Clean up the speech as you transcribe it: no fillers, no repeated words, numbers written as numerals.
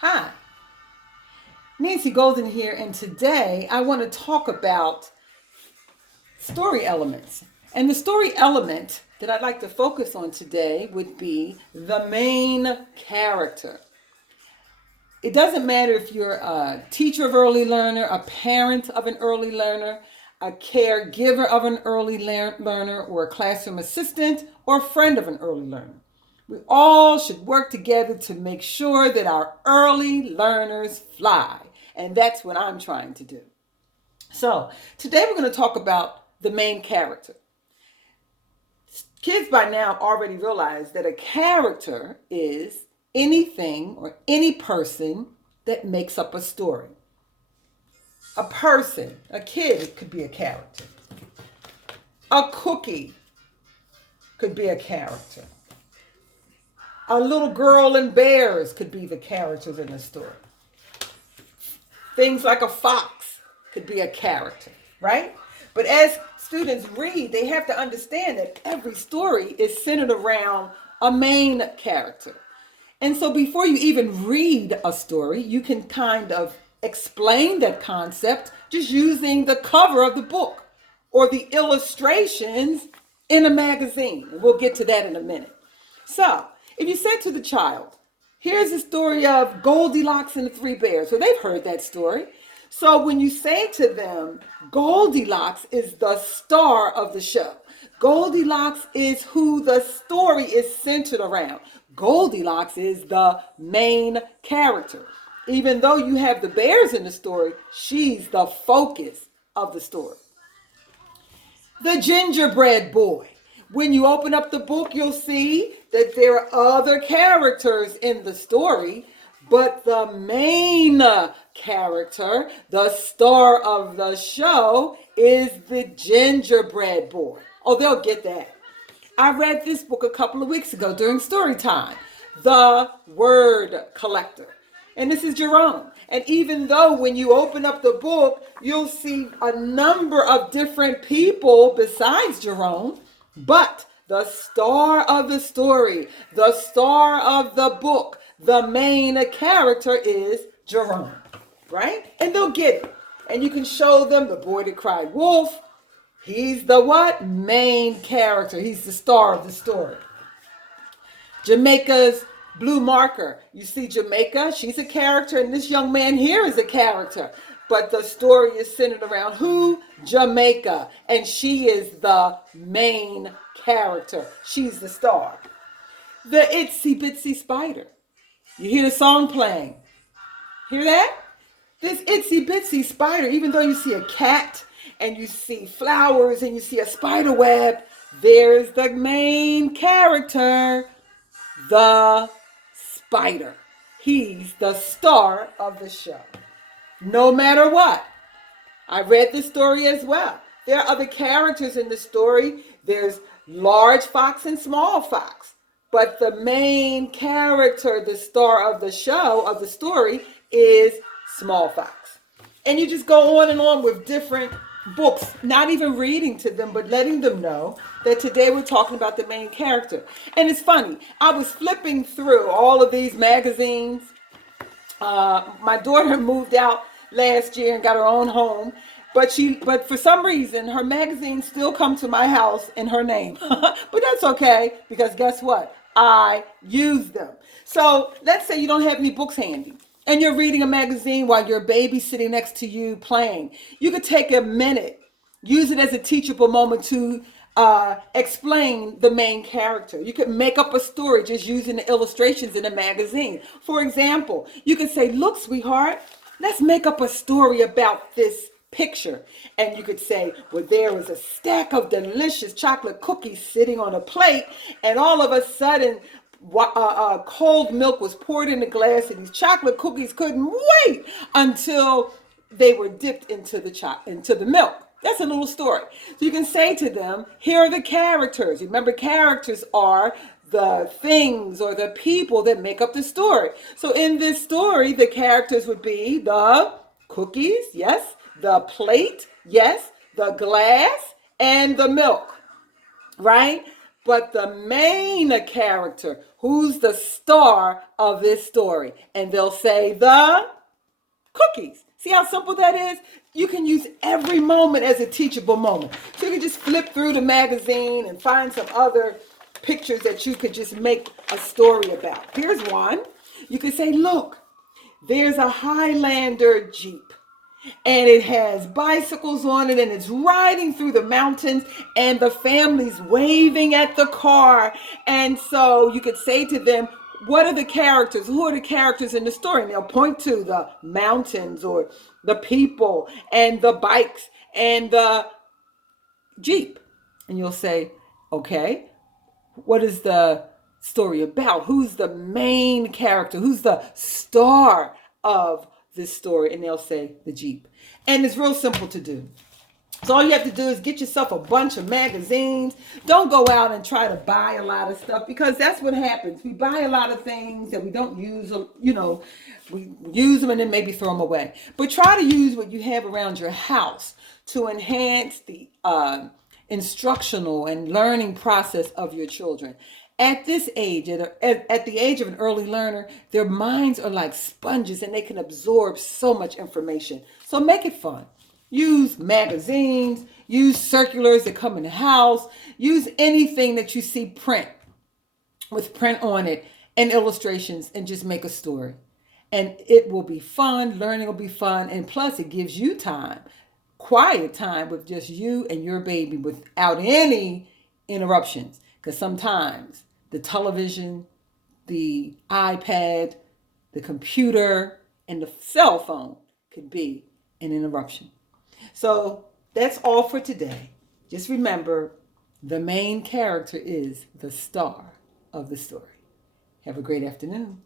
Hi, Nancy Golden here, and today I want to talk about story elements. And the story element that I'd like to focus on today would be the main character. It doesn't matter if you're a teacher of early learner, a parent of an early learner, a caregiver of an early learner, or a classroom assistant, or a friend of an early learner. We all should work together to make sure that our early learners fly. And that's what I'm trying to do. So today we're going to talk about the main character. Kids by now already realize that a character is anything or any person that makes up a story. A person, a kid could be a character. A cookie could be a character. A little girl and bears could be the characters in the story. Things like a fox could be a character, right? But as students read, they have to understand that every story is centered around a main character. And so before you even read a story, you can kind of explain that concept just using the cover of the book or the illustrations in a magazine. We'll get to that in a minute. So, if you said to the child, here's the story of Goldilocks and the Three Bears. Well, they've heard that story. So when you say to them, Goldilocks is the star of the show. Goldilocks is who the story is centered around. Goldilocks is the main character. Even though you have the bears in the story, she's the focus of the story. The Gingerbread Boy. When you open up the book, you'll see that there are other characters in the story, but the main character, the star of the show, is the Gingerbread Boy. Oh, they'll get that. I read this book a couple of weeks ago during story time, The Word Collector. And this is Jerome. And even though when you open up the book, you'll see a number of different people besides Jerome, but the star of the story, the star of the book, the main character is Jerome, right? And they'll get it. And you can show them the boy that cried wolf. He's the what? Main character. He's the star of the story. Jamaica's blue marker. You see Jamaica, she's a character, and this young man here is a character. But the story is centered around who? Jamaica. And she is the main character. She's the star. The Itsy Bitsy spider. You hear the song playing. Hear that? This Itsy Bitsy spider, even though you see a cat and you see flowers and you see a spider web, there's the main character, the spider. He's the star of the show. No matter what. I read the story as well. There are other characters in the story. There's large fox and small fox. But the main character, the star of the show, of the story, is small fox. And you just go on and on with different books, not even reading to them, but letting them know that today we're talking about the main character. And it's funny, I was flipping through all of these magazines. My daughter moved out last year and got her own home, but for some reason her magazines still come to my house in her name. But that's okay, because guess what? I use them. So let's say you don't have any books handy and you're reading a magazine while your baby's sitting next to you playing. You could take a minute, use it as a teachable moment to explain the main character. You could make up a story just using the illustrations in a magazine. For example, you could say, look, sweetheart, let's make up a story about this picture. And you could say, well, there was a stack of delicious chocolate cookies sitting on a plate, and all of a sudden cold milk was poured in the glass, and these chocolate cookies couldn't wait until they were dipped into the milk. That's a little story. So you can say to them, here are the characters. Remember, characters are the things or the people that make up the story. So in this story, the characters would be the cookies, yes, the plate, yes, the glass, and the milk, right? but the main character, who's the star of this story. And they'll say the cookies. See how simple that is? You can use every moment as a teachable moment. So you can just flip through the magazine and find some other pictures that you could just make a story about. Here's one. You could say, look, there's a Highlander Jeep. And it has bicycles on it, and it's riding through the mountains, and the family's waving at the car. And so you could say to them, what are the characters? Who are the characters in the story? And they'll point to the mountains or the people and the bikes and the Jeep. And you'll say, okay, what is the story about? Who's the main character? Who's the star of this story? And they'll say the Jeep. And it's real simple to do. So all you have to do is get yourself a bunch of magazines. Don't go out and try to buy a lot of stuff, because that's what happens. We buy a lot of things that we don't use, we use them and then maybe throw them away. But try to use what you have around your house to enhance the instructional and learning process of your children. At this age, at the age of an early learner, their minds are like sponges and they can absorb so much information. So make it fun. Use magazines, use circulars that come in the house, use anything that you see print with print on it and illustrations, and just make a story. And it will be fun, learning will be fun, and plus it gives you time, quiet time with just you and your baby without any interruptions. Because sometimes the television, the iPad, the computer, and the cell phone could be an interruption. So that's all for today. Just remember, the main character is the star of the story. Have a great afternoon.